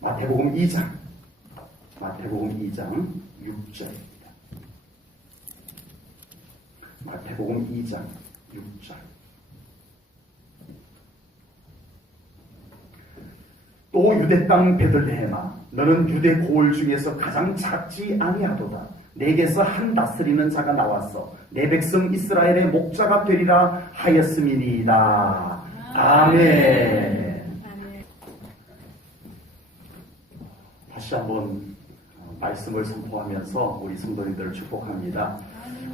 마태복음 2장 6절입니다. 마태복음 2장 6절. 또 유대 땅 베들레헴아, 너는 유대 고을 중에서 가장 작지 아니하도다. 내게서 한 다스리는 자가 나와서 내 백성 이스라엘의 목자가 되리라 하였음이니이다. 아멘. 다시 한번 말씀을 선포하면서 우리 성도님들을 축복합니다.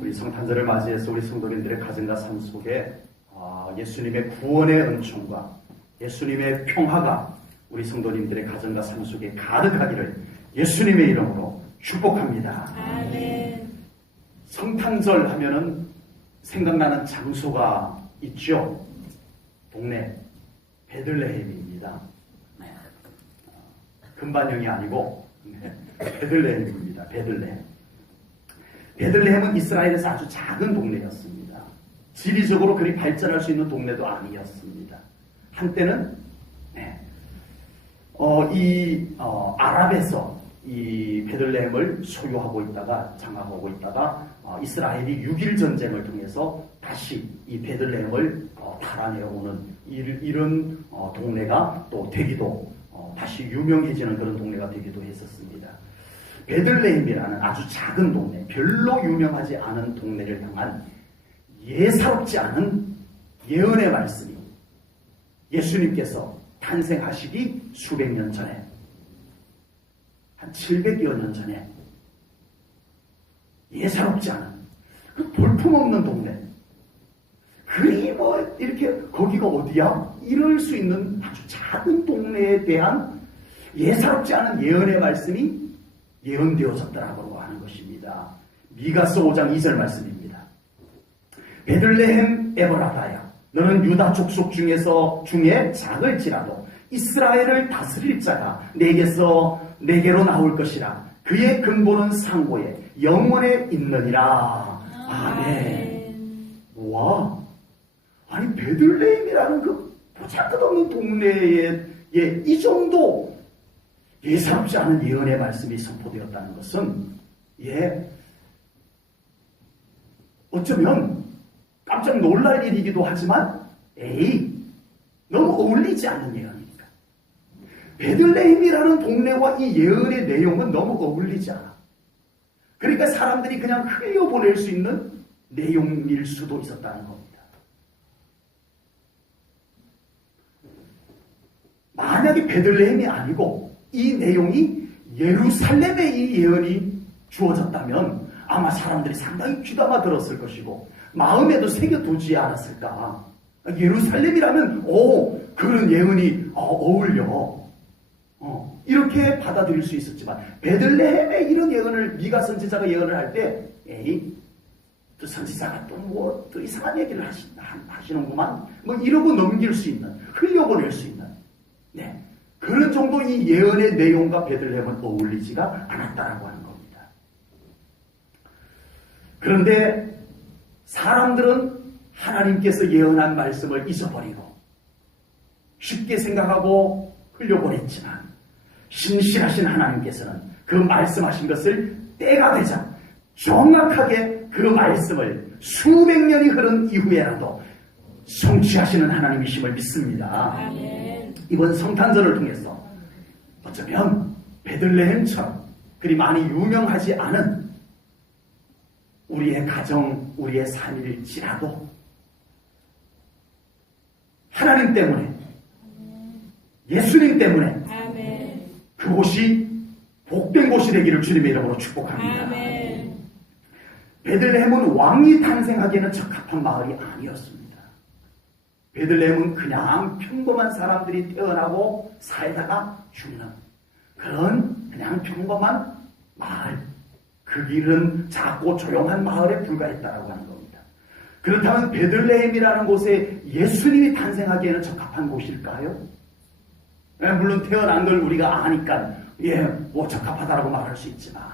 우리 성탄절을 맞이해서 우리 성도님들의 가정과 삶 속에 예수님의 구원의 은총과 예수님의 평화가 우리 성도님들의 가정과 삶 속에 가득하기를 예수님의 이름으로 축복합니다. 아멘. 성탄절 하면은 생각나는 장소가 있죠. 동네 베들레헴입니다. 금반영이 아니고 베들레헴입니다. 베들레헴은 이스라엘에서 아주 작은 동네였습니다. 지리적으로 그리 발전할 수 있는 동네도 아니었습니다. 한때는 아랍에서 이 베들레헴을 소유하고 있다가 장악하고 있다가 이스라엘이 6.1 전쟁을 통해서 다시 이 베들레헴을 탈환해오는 이런 동네가 또 되기도 다시 유명해지는 그런 동네가 되기도 했었습니다. 베들레헴이라는 아주 작은 동네, 별로 유명하지 않은 동네를 향한 예사롭지 않은 예언의 말씀이 예수님께서 탄생하시기 수백 년 전에, 한 700여 년 전에 예사롭지 않은 그 볼품없는 동네, 그리 뭐 이렇게 거기가 어디야? 이럴 수 있는 아주 작은 동네에 대한 예사롭지 않은 예언의 말씀이 예언되어졌더라고 하는 것입니다. 미가서 5장 2절 말씀입니다. 베들레헴 에브라다야, 너는 유다 족속 중에 작을지라도 이스라엘을 다스릴 자가 내게로 나올 것이라. 그의 근본은 상고에 영원에 있느니라. 아멘. 와, 아니 베들레헴이라는 그 보잘것없는 동네에 이 정도 예사롭지 않은 예언의 말씀이 선포되었다는 것은 어쩌면 깜짝 놀랄 일이기도 하지만 너무 어울리지 않는 예언입니다. 베들레헴이라는 동네와 이 예언의 내용은 너무 어울리지 않아. 그러니까 사람들이 그냥 흘려보낼 수 있는 내용일 수도 있었다는 겁니다. 만약에 베들레헴이 아니고 이 내용이 예루살렘에 이 예언이 주어졌다면 아마 사람들이 상당히 귀담아 들었을 것이고 마음에도 새겨두지 않았을까. 예루살렘이라면 그런 예언이 어울려 이렇게 받아들일 수 있었지만 베들레헴에 이런 예언을 미가 선지자가 예언을 할 때 또 선지자가 또 이상한 얘기를 하시는구만 이러고 넘길 수 있는, 흘려보낼 수 있는 그런 정도 이 예언의 내용과 베들레헴은 어울리지가 않았다라고 하는 겁니다. 그런데 사람들은 하나님께서 예언한 말씀을 잊어버리고 쉽게 생각하고 흘려보냈지만 신실하신 하나님께서는 그 말씀하신 것을 때가 되자 정확하게 그 말씀을 수백 년이 흐른 이후에라도 성취하시는 하나님이심을 믿습니다. 아멘. 이번 성탄절을 통해서 어쩌면 베들레헴처럼 그리 많이 유명하지 않은 우리의 가정, 우리의 삶일지라도 하나님 때문에, 예수님 때문에 그곳이 복된 곳이 되기를 주님의 이름으로 축복합니다. 아멘. 베들레헴은 왕이 탄생하기에는 적합한 마을이 아니었습니다. 베들레헴은 그냥 평범한 사람들이 태어나고 살다가 죽는 그런 그냥 평범한 마을, 그 길은 작고 조용한 마을에 불과했다라고 하는 겁니다. 그렇다면 베들레헴이라는 곳에 예수님이 탄생하기에는 적합한 곳일까요? 물론 태어난 걸 우리가 아니까 적합하다라고 말할 수 있지만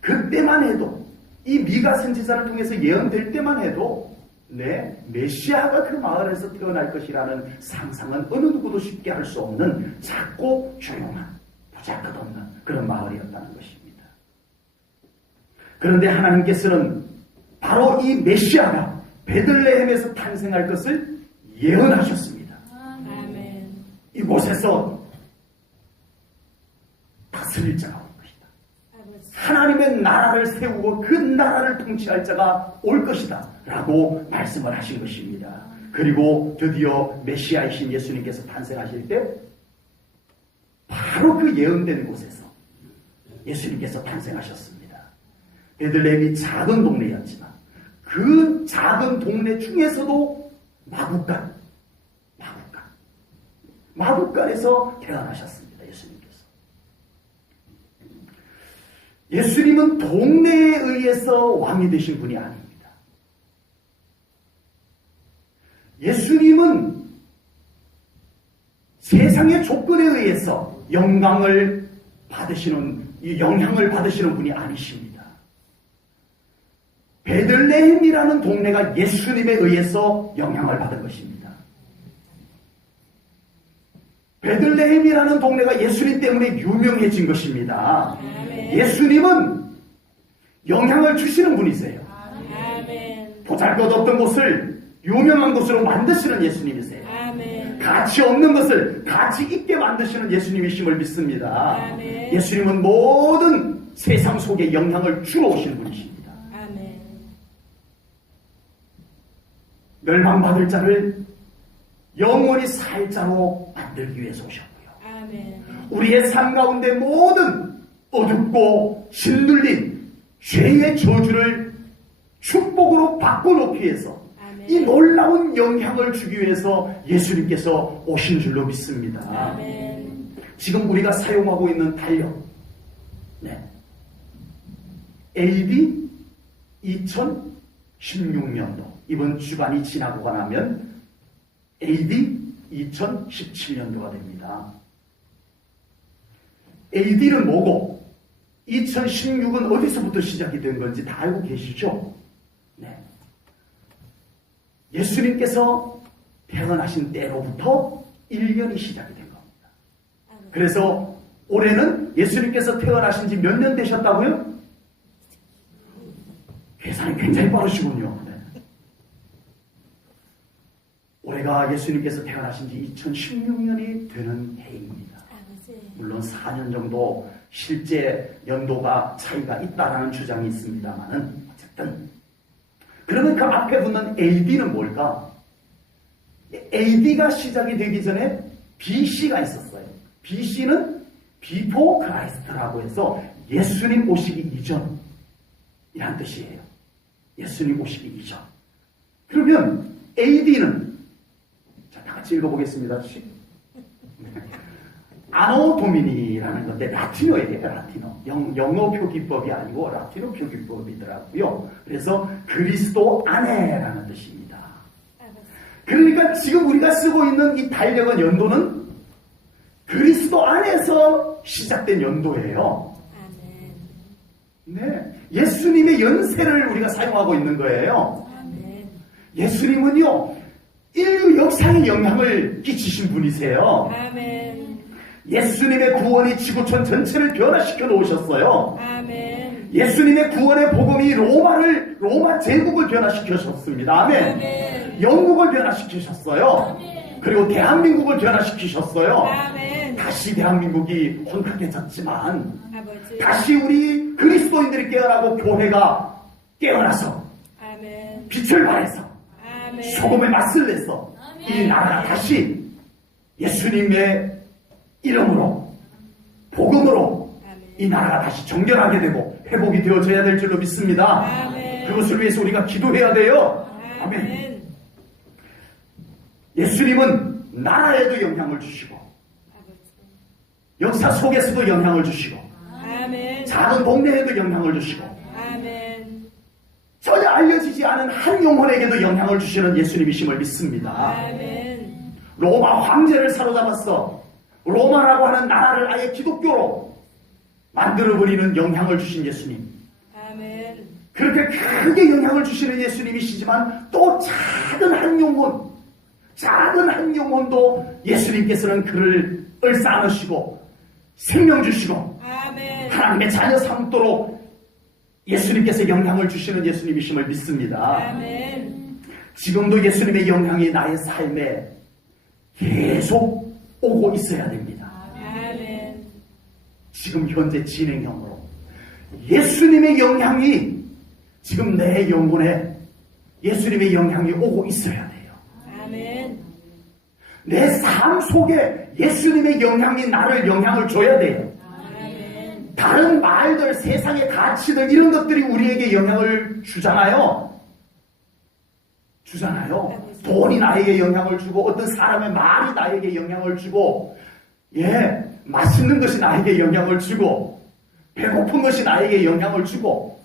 그때만 해도 이 미가 선지자를 통해서 예언될 때만 해도 메시아가 그 마을에서 태어날 것이라는 상상은 어느 누구도 쉽게 할 수 없는 작고 조용한 보잘것없는 그런 마을이었다는 것입니다. 그런데 하나님께서는 바로 이 메시아가 베들레헴에서 탄생할 것을 예언하셨습니다. 아멘. 이곳에서 다스릴 자가 올 것이다. 아버지. 하나님의 나라를 세우고 그 나라를 통치할 자가 올 것이다 라고 말씀을 하신 것입니다. 그리고 드디어 메시아이신 예수님께서 탄생하실 때 바로 그 예언된 곳에서 예수님께서 탄생하셨습니다. 베들레헴이 작은 동네였지만 그 작은 동네 중에서도 마국간에서 태어나셨습니다. 예수님께서. 예수님은 동네에 의해서 왕이 되신 분이 아닙니다. 예수님은 세상의 조건에 의해서 영향을 받으시는 분이 아니십니다. 베들레헴이라는 동네가 예수님에 의해서 영향을 받은 것입니다. 베들레헴이라는 동네가 예수님 때문에 유명해진 것입니다. 예수님은 영향을 주시는 분이세요. 보잘것없던 곳을 유명한 곳으로 만드시는 예수님이세요. 가치 없는 것을 가치 있게 만드시는 예수님이심을 믿습니다. 예수님은 모든 세상 속에 영향을 주러 오시는 분이십니다. 멸망받을 자를 영원히 살 자로 만들기 위해서 오셨고요. 우리의 삶 가운데 모든 어둡고 짓눌린 죄의 저주를 축복으로 바꿔놓기 위해서 이 놀라운 영향을 주기 위해서 예수님께서 오신 줄로 믿습니다. 지금 우리가 사용하고 있는 달력, AD 2016년도 이번 주간이 지나고 나면 AD 2017년도가 됩니다. AD는 뭐고 2016은 어디서부터 시작이 된 건지 다 알고 계시죠? 예수님께서 태어나신 때로부터 1년이 시작이 된 겁니다. 그래서 올해는 예수님께서 태어나신 지 몇 년 되셨다고요? 계산이 굉장히 빠르시군요. 올해가 예수님께서 태어나신 지 2016년이 되는 해입니다. 물론 4년 정도 실제 연도가 차이가 있다라는 주장이 있습니다만은 어쨌든 그러면 그 앞에 붙는 AD는 뭘까? AD가 시작이 되기 전에 BC가 있었어요. BC는 Before Christ라고 해서 예수님 오시기 이전이란 뜻이에요. 예수님 오시기 이전. 그러면 AD는 자, 다 같이 읽어보겠습니다. 아노 도미니라는 건데 라틴어예요. 라틴어. 영어 표기법이 아니고 라틴어 표기법이더라고요. 그래서 그리스도 안에라는 뜻입니다. 그러니까 지금 우리가 쓰고 있는 이 달력은 연도는 그리스도 안에서 시작된 연도예요. 네, 예수님의 연세를 우리가 사용하고 있는 거예요. 예수님은요 인류 역사에 영향을 끼치신 분이세요. 예수님의 구원이 지구촌 전체를 변화시켜 놓으셨어요. 예수님의 구원의 복음이 로마 제국을 변화시키셨습니다. 아멘. 영국을 변화시키셨어요. 그리고 대한민국을 변화시키셨어요. 다시 대한민국이 혼탁해졌지만 다시 우리 그리스도인들이 깨어나고 교회가 깨어나서 빛을 발해서 소금의 맛을 내서 이 나라가 다시 예수님의 이름으로 복음으로 이 나라가 다시 정결하게 되고 회복이 되어져야 될 줄로 믿습니다. 그것을 위해서 우리가 기도해야 돼요. 아멘. 예수님은 나라에도 영향을 주시고 역사 속에서도 영향을 주시고 작은 동네에도 영향을 주시고 전혀 알려지지 않은 한 영혼에게도 영향을 주시는 예수님이심을 믿습니다. 로마 황제를 사로잡았어 로마라고 하는 나라를 아예 기독교로 만들어버리는 영향을 주신 예수님. 그렇게 크게 영향을 주시는 예수님이시지만 또 작은 한 영혼도 예수님께서는 그를 을싸안으시고 생명 주시고 아멘. 하나님의 자녀 삼도록 예수님께서 영향을 주시는 예수님이심을 믿습니다. 아멘. 지금도 예수님의 영향이 나의 삶에 계속 오고 있어야 됩니다. 아멘. 지금 현재 진행형으로 예수님의 영향이 지금 내 영혼에 예수님의 영향이 오고 있어야 돼요. 아멘. 내 삶 속에 예수님의 영향이 나를 영향을 줘야 돼요. 아멘. 다른 말들, 세상의 가치들 이런 것들이 우리에게 영향을 주잖아요. 돈이 나에게 영향을 주고 어떤 사람의 말이 나에게 영향을 주고 맛있는 것이 나에게 영향을 주고 배고픈 것이 나에게 영향을 주고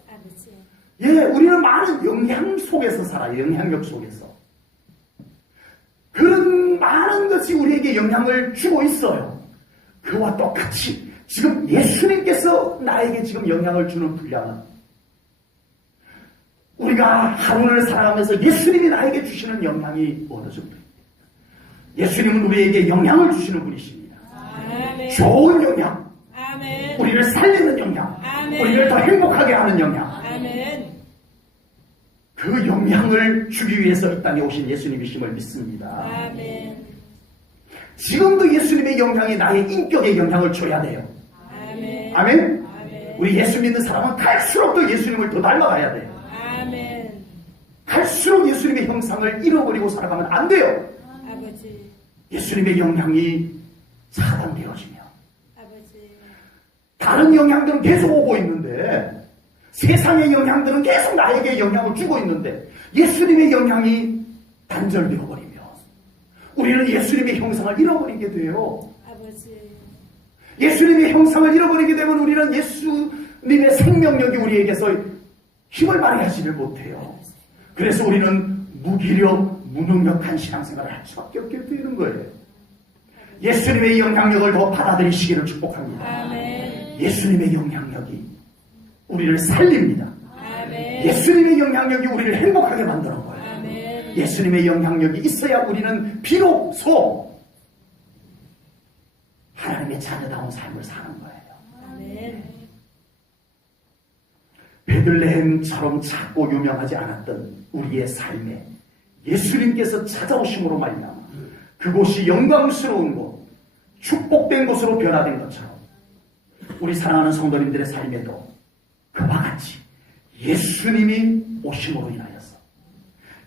우리는 많은 영향 속에서 살아요. 영향력 속에서. 그런 많은 것이 우리에게 영향을 주고 있어요. 그와 똑같이 지금 예수님께서 나에게 지금 영향을 주는 분량은 우리가 하루를 살아가면서 예수님이 나에게 주시는 영향이 어느 정도입니까? 예수님은 우리에게 영향을 주시는 분이십니다. 아멘. 좋은 영향, 아멘. 우리를 살리는 영향, 아멘. 우리를 더 행복하게 하는 영향. 아멘. 그 영향을 주기 위해서 이 땅에 오신 예수님이심을 믿습니다. 아멘. 지금도 예수님의 영향이 나의 인격에 영향을 줘야 돼요. 아멘. 아멘? 아멘. 우리 예수 믿는 사람은 갈수록 더 예수님을 더 닮아가야 돼요. 아멘. 갈수록 예수님의 형상을 잃어버리고 살아가면 안 돼요. 아버지. 예수님의 영향이 차단되어지면 아버지. 다른 영향들은 계속 오고 있는데 세상의 영향들은 계속 나에게 영향을 주고 있는데 예수님의 영향이 단절되어 버리면 우리는 예수님의 형상을 잃어버리게 돼요. 아버지. 예수님의 형상을 잃어버리게 되면 우리는 예수님의 생명력이 우리에게서 힘을 발휘하지를 못해요. 그래서 우리는 무기력, 무능력한 신앙생활을 할 수밖에 없게 되는 거예요. 예수님의 영향력을 더 받아들이시기를 축복합니다. 아멘. 예수님의 영향력이 우리를 살립니다. 아멘. 예수님의 영향력이 우리를 행복하게 만들어버려요. 아멘. 예수님의 영향력이 있어야 우리는 비로소 하나님의 자녀다운 삶을 사는 거예요. 아멘. 베들레헴처럼 작고 유명하지 않았던 우리의 삶에 예수님께서 찾아오심으로 말미암아 그곳이 영광스러운 곳, 축복된 곳으로 변화된 것처럼 우리 사랑하는 성도님들의 삶에도 그와 같이 예수님이 오심으로 인하여서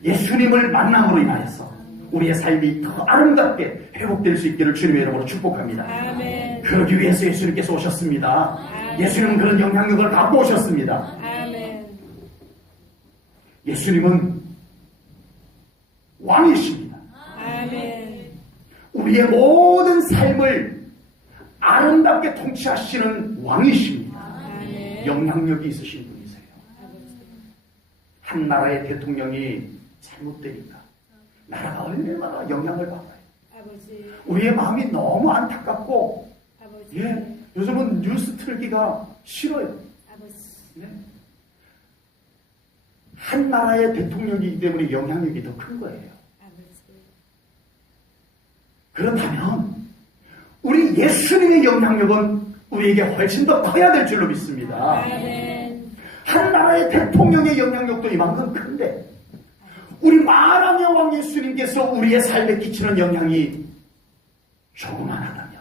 예수님을 만남으로 인하여서 우리의 삶이 더 아름답게 회복될 수 있기를 주님의 이름으로 축복합니다. 아멘. 그러기 위해서 예수님께서 오셨습니다. 예수님은 그런 영향력을 갖고 오셨습니다. 아멘. 예수님은 왕이십니다. 아멘. 우리의 모든 삶을 아름답게 통치하시는 왕이십니다. 아멘. 영향력이 있으신 분이세요. 한 나라의 대통령이 잘못되니까 나라가 얼마나 영향을 받아요. 아버지. 우리의 마음이 너무 안타깝고 아버지. 요즘은 뉴스 틀기가 싫어요. 아버지. 한 나라의 대통령이기 때문에 영향력이 더 큰 거예요. 아버지. 그렇다면 우리 예수님의 영향력은 우리에게 훨씬 더 커야 될 줄로 믿습니다. 아멘. 한 나라의 대통령의 영향력도 이만큼 큰데 우리 만왕의 왕 예수님께서 우리의 삶에 끼치는 영향이 조그만하다면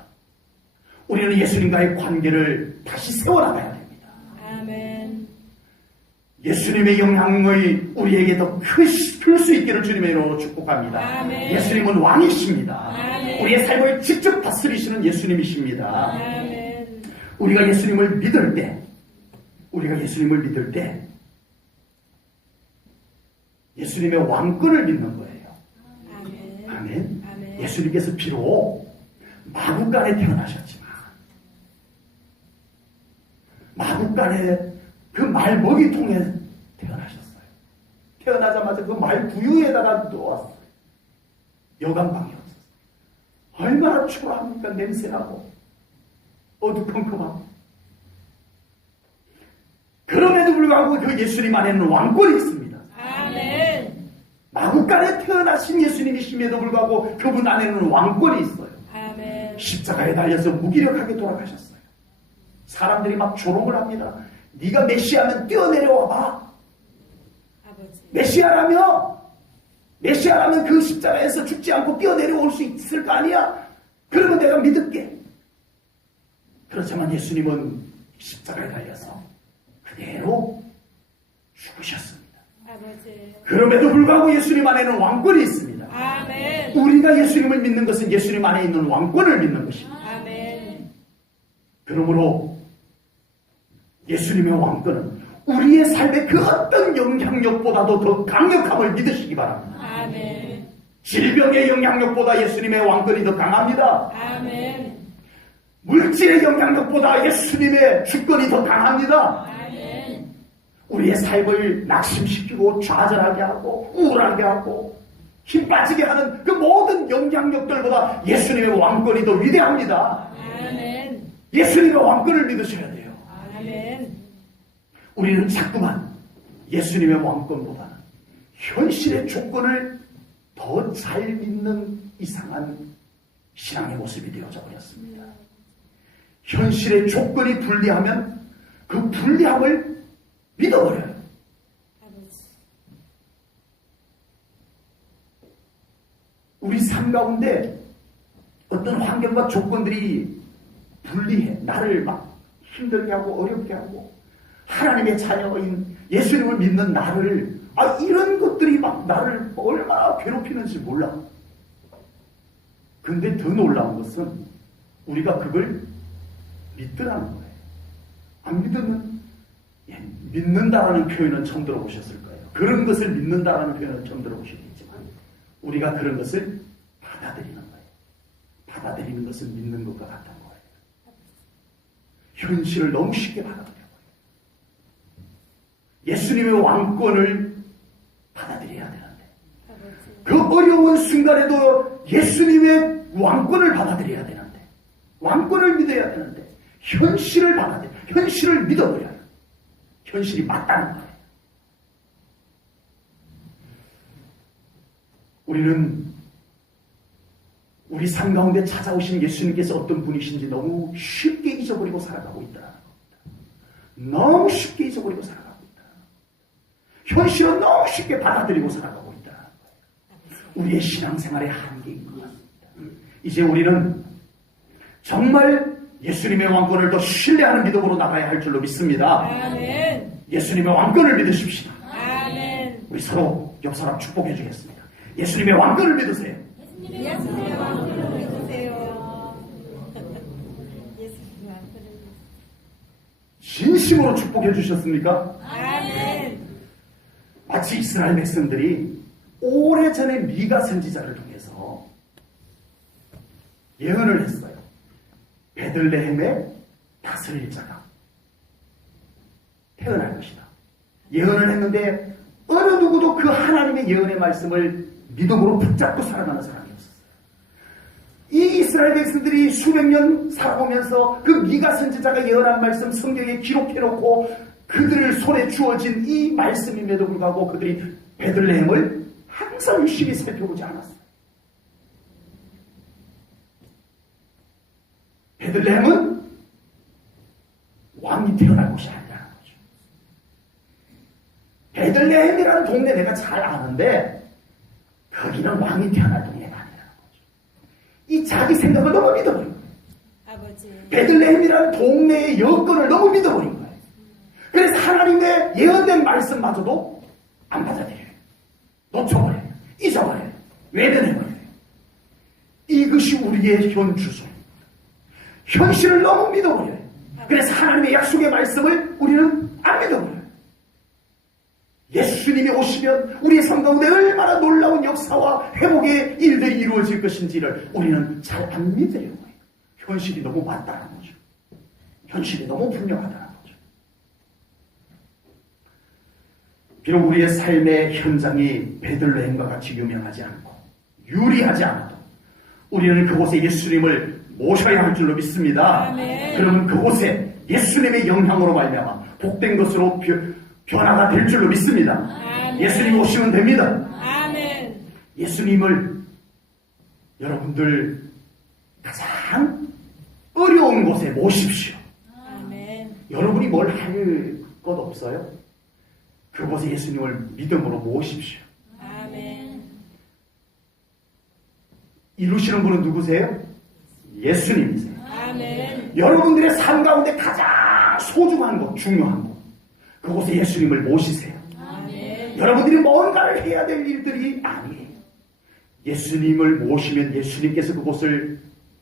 우리는 예수님과의 관계를 다시 세워나가야 됩니다. 아멘. 예수님의 영향을 우리에게 더 클 수 있기를 주님의 이름으로 축복합니다. 아멘. 예수님은 왕이십니다. 아멘. 우리의 삶을 직접 다스리시는 예수님이십니다. 아멘. 우리가 예수님을 믿을 때 예수님의 왕권을 믿는 거예요. 아멘. 아멘. 아멘. 예수님께서 비록 마구간에 태어나셨지만 마구간에 그 말먹이통에 태어나셨어요. 태어나자마자 그 말 구유에다가 누웠어요. 여간방이 없었어요. 얼마나 초라합니까? 냄새나고 어두컴컴하고. 그럼에도 불구하고 그 예수님 안에는 왕권이 있습니다. 아멘. 마구간에 태어나신 예수님이심에도 불구하고 그분 안에는 왕권이 있어요. 아멘. 십자가에 달려서 무기력하게 돌아가셨어요. 사람들이 막 조롱을 합니다. 네가 메시아면 뛰어내려와봐. 아버지. 메시아라면 그 십자가에서 죽지 않고 뛰어내려올 수 있을 거 아니야? 그러면 내가 믿을게. 그렇지만 예수님은 십자가에 달려서 그대로 죽으셨습니다. 아버지. 그럼에도 불구하고 예수님 안에는 왕권이 있습니다. 아멘. 우리가 예수님을 믿는 것은 예수님 안에 있는 왕권을 믿는 것입니다. 아멘. 그러므로 예수님의 왕권은 우리의 삶의 그 어떤 영향력보다도 더 강력함을 믿으시기 바랍니다. 아멘. 질병의 영향력보다 예수님의 왕권이 더 강합니다. 아멘. 물질의 영향력보다 예수님의 주권이 더 강합니다. 아멘. 우리의 삶을 낙심시키고 좌절하게 하고 우울하게 하고 힘 빠지게 하는 그 모든 영향력들보다 예수님의 왕권이 더 위대합니다. 아멘. 예수님의 왕권을 믿으셔야 돼요. 아멘. 우리는 자꾸만 예수님의 왕권보다는 현실의 조건을 더 잘 믿는 이상한 신앙의 모습이 되어져 버렸습니다. 현실의 조건이 불리하면 그 불리함을 믿어버려요. 아버지. 우리 삶 가운데 어떤 환경과 조건들이 불리해 나를 막 힘들게 하고 어렵게 하고 하나님의 자녀인 예수님을 믿는 나를 이런 것들이 막 나를 얼마나 괴롭히는지 몰라. 근데 더 놀라운 것은 우리가 그걸 믿더라는 거예요. 안 믿으면 믿는다라는 표현은 처음 들어보셨을 거예요. 그런 것을 믿는다라는 표현은 처음 들어보셨겠지만 우리가 그런 것을 받아들이는 거예요. 받아들이는 것은 믿는 것과 같은 거예요. 현실을 너무 쉽게 받아들여요. 예수님의 왕권을 받아들여야 되는데 그 어려운 순간에도 예수님의 왕권을 받아들여야 되는데 왕권을 믿어야 되는데 현실을 현실을 믿어버려요. 현실이 맞다는 거예요. 우리는 우리 삶 가운데 찾아오신 예수님께서 어떤 분이신지 너무 쉽게 잊어버리고 살아가고 있다는 겁니다. 너무 쉽게 잊어버리고 살아가고 있다는 겁니다. 현실은 너무 쉽게 받아들이고 살아가고 있다는 거예요. 우리의 신앙생활의 한계인 것 같습니다. 이제 우리는 정말 예수님의 왕권을 더 신뢰하는 믿음으로 나가야 할 줄로 믿습니다. 아멘. 예수님의 왕권을 믿으십시다. 아멘. 우리 서로 옆 사람 축복해 주겠습니다. 예수님의 왕권을 믿으세요. 예수님의 왕권을 믿으세요. 예수님의 왕권을 진심으로 축복해 주셨습니까? 아멘. 마치 이스라엘 백성들이 오래전에 미가 선지자를 통해서 예언을 했어요. 베들레헴에 다스릴 자가 태어날 것이다. 예언을 했는데 어느 누구도 그 하나님의 예언의 말씀을 믿음으로 붙잡고 살아가는 사람이 없었어요. 이 이스라엘 백성들이 수백 년 살아오면서 그 미가 선지자가 예언한 말씀 성경에 기록해놓고 그들 손에 주어진 이 말씀임에도 불구하고 그들이 베들레헴을 항상 유심히 살펴보지 않았어요. 베들레헴은 왕이 태어날 곳이 아니라는 거죠. 베들레헴이라는 동네 내가 잘 아는데 거기는 왕이 태어날 동네가 아니라는 거죠. 이 자기 생각을 너무 믿어버린 거예요. 아버지. 베들레헴이라는 동네의 여건을 너무 믿어버린 거예요. 그래서 하나님의 예언된 말씀마저도 안 받아들여요. 놓쳐버려요. 잊어버려요. 외면해버려요. 이것이 우리의 현주소입니다. 현실을 너무 믿어버려요. 그래서 하나님의 약속의 말씀을 우리는 안 믿어버려요. 예수님이 오시면 우리의 삶 가운데 얼마나 놀라운 역사와 회복의 일들이 이루어질 것인지를 우리는 잘 안 믿어요. 현실이 너무 맞다는 거죠. 현실이 너무 분명하다는 거죠. 비록 우리의 삶의 현장이 베들레헴과 같이 유명하지 않고 유리하지 않아도 우리는 그곳에 예수님을 모셔야 할 줄로 믿습니다. 아멘. 그러면 그곳에 예수님의 영향으로 말미암아 복된 것으로 변화가 될 줄로 믿습니다. 아멘. 예수님 오시면 됩니다. 아멘. 예수님을 여러분들 가장 어려운 곳에 모십시오. 아멘. 뭘 할 것 없어요? 그곳에 예수님을 믿음으로 모십시오. 아멘. 이루시는 분은 누구세요? 예수님이세요. 아멘. 여러분들의 삶 가운데 가장 소중한 것, 중요한 것, 그곳에 예수님을 모시세요. 아멘. 여러분들이 뭔가를 해야 될 일들이 아니에요. 예수님을 모시면 예수님께서 그곳을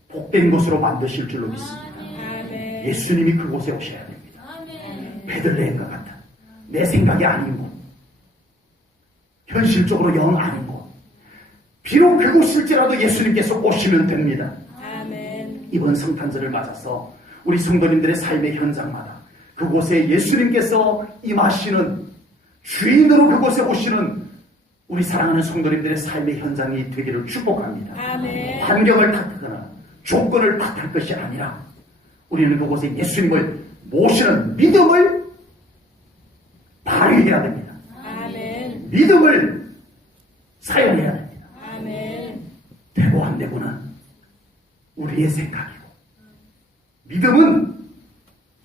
복된 곳으로 만드실 줄로 믿습니다. 아멘. 예수님이 그곳에 오셔야 됩니다. 아멘. 베들레헴과 같은 내 생각이 아닌 곳, 현실적으로 영 아닌 곳, 비록 그곳일지라도 예수님께서 오시면 됩니다. 아멘. 이번 성탄절을 맞아서 우리 성도님들의 삶의 현장마다 그곳에 예수님께서 임하시는, 주인으로 그곳에 오시는 우리 사랑하는 성도님들의 삶의 현장이 되기를 축복합니다. 아멘. 환경을 탓하거나 조건을 탓할 것이 아니라 우리는 그곳에 예수님을 모시는 믿음을 발휘해야 됩니다. 아멘. 믿음을 사용해야 됩니다. 아멘. 되고 안 되고는 우리의 생각이고, 믿음은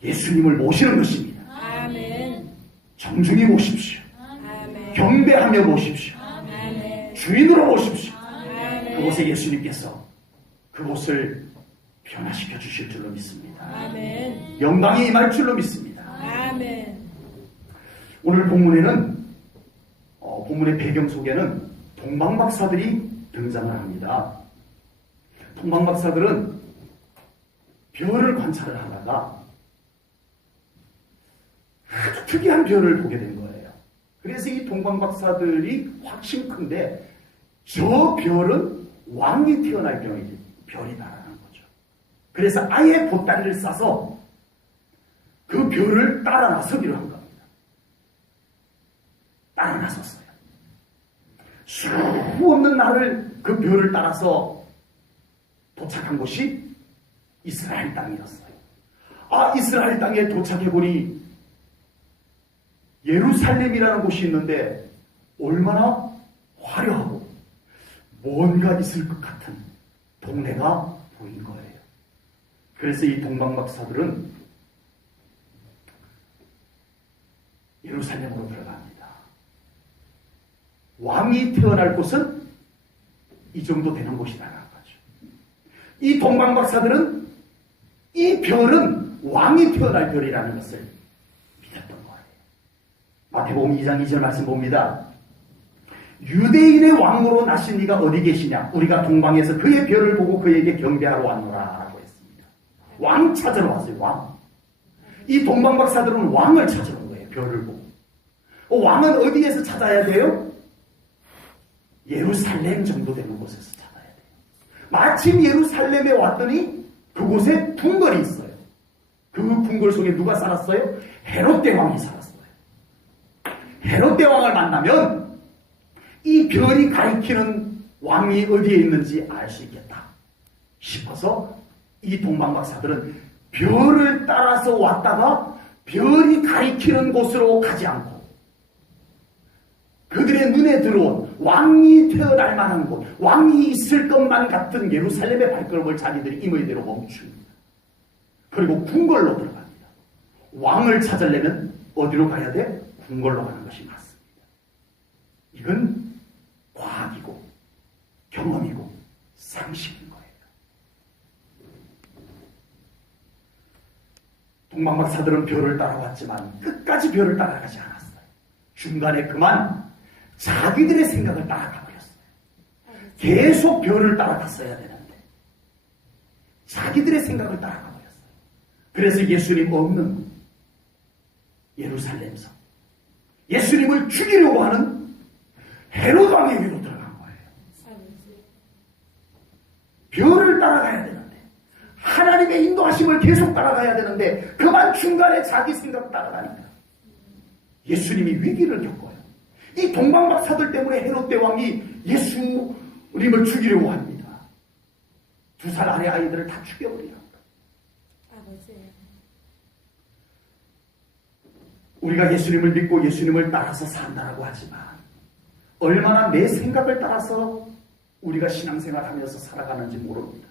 예수님을 모시는 것입니다. 아멘. 정중히 모십시오. 아멘. 경배하며 모십시오. 아멘. 주인으로 모십시오. 아멘. 그곳에 예수님께서 그곳을 변화시켜 주실 줄로 믿습니다. 아멘. 영광이 임할 줄로 믿습니다. 아멘. 오늘 본문에는 본문의 배경 속에는 동방박사들이 등장을 합니다. 동방박사들은 별을 관찰을 하다가 아주 특이한 별을 보게 된 거예요. 그래서 이 동방박사들이 확신컨대 저 별은 왕이 태어날 별이다라는 거죠. 그래서 아예 보따리를 싸서 그 별을 따라 나서기로 한 겁니다. 따라 나섰어요. 수 없는 날을 그 별을 따라서 도착한 곳이 이스라엘 땅이었어요. 이스라엘 땅에 도착해보니 예루살렘이라는 곳이 있는데 얼마나 화려하고 뭔가 있을 것 같은 동네가 보인 거예요. 그래서 이 동방박사들은 예루살렘으로 들어갑니다. 왕이 태어날 곳은 이 정도 되는 곳이라는 거죠. 이 동방박사들은 이 별은 왕이 태어날 별이라는 것을 믿었던 거예요. 마태복음 2장 2절 말씀 봅니다. 유대인의 왕으로 나신 이가 어디 계시냐? 우리가 동방에서 그의 별을 보고 그에게 경배하러 왔노라 라고 했습니다. 왕 찾으러 왔어요. 왕. 이 동방박사들은 왕을 찾으러 온 거예요. 별을 보고. 왕은 어디에서 찾아야 돼요? 예루살렘 정도 되는 곳에서 찾아야 돼요. 마침 예루살렘에 왔더니 그곳에 궁궐이 있어요. 그 궁궐 속에 누가 살았어요? 헤롯 대왕이 살았어요. 헤롯 대왕을 만나면 이 별이 가리키는 왕이 어디에 있는지 알 수 있겠다 싶어서 이 동방박사들은 별을 따라서 왔다가 별이 가리키는 곳으로 가지 않고 그들의 눈에 들어온 왕이 태어날 만한 곳, 왕이 있을 것만 같은 예루살렘의 발걸음을 자기들이 임의대로 멈춥니다. 그리고 궁궐로 들어갑니다. 왕을 찾으려면 어디로 가야 돼? 궁궐로 가는 것이 맞습니다. 이건 과학이고 경험이고 상식인 거예요. 동방박사들은 별을 따라왔지만 끝까지 별을 따라가지 않았어요. 중간에 그만 자기들의 생각을 따라가 버렸어요. 계속 별을 따라갔어야 되는데 자기들의 생각을 따라가 버렸어요. 그래서 예수님 없는 예루살렘에서 예수님을 죽이려고 하는 헤롯 왕에게로 들어간 거예요. 별을 따라가야 되는데 하나님의 인도하심을 계속 따라가야 되는데 그만 중간에 자기 생각 따라가니까 예수님이 위기를 겪어요. 이 동방박사들 때문에 헤롯 대왕이 예수님을 죽이려고 합니다. 2살 아래 아이들을 다 죽여버리라고. 우리가 예수님을 믿고 예수님을 따라서 산다라고 하지만 얼마나 내 생각을 따라서 우리가 신앙생활하면서 살아가는지 모릅니다.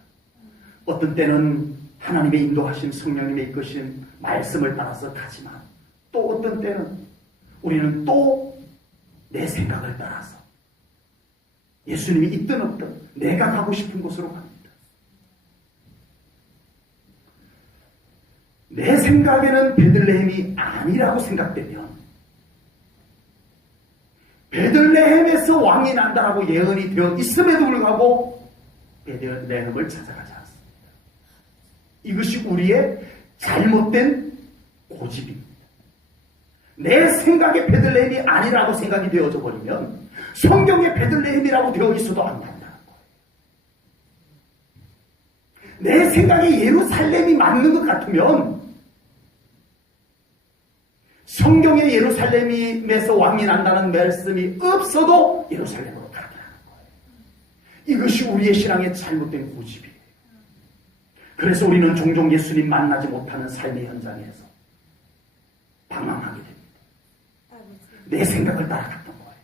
어떤 때는 하나님의 인도하심, 성령님의 이끄신 말씀을 따라서 가지만 또 어떤 때는 우리는 또 내 생각을 따라서 예수님이 있든 없든 내가 가고 싶은 곳으로 갑니다. 내 생각에는 베들레헴이 아니라고 생각되면 베들레헴에서 왕이 난다라고 예언이 되어 있음에도 불구하고 베들레헴을 찾아가지 않습니다. 이것이 우리의 잘못된 고집입니다. 내 생각에 베들레헴이 아니라고 생각이 되어져 버리면 성경에 베들레헴이라고 되어 있어도 안 된다는 거예요. 내 생각에 예루살렘이 맞는 것 같으면 성경에 예루살렘에서 왕이 난다는 말씀이 없어도 예루살렘으로 가게 하는 거예요. 이것이 우리의 신앙의 잘못된 고집이에요. 그래서 우리는 종종 예수님 만나지 못하는 삶의 현장에서 방황하게 됩니다. 내 생각을 따라갔던 거예요.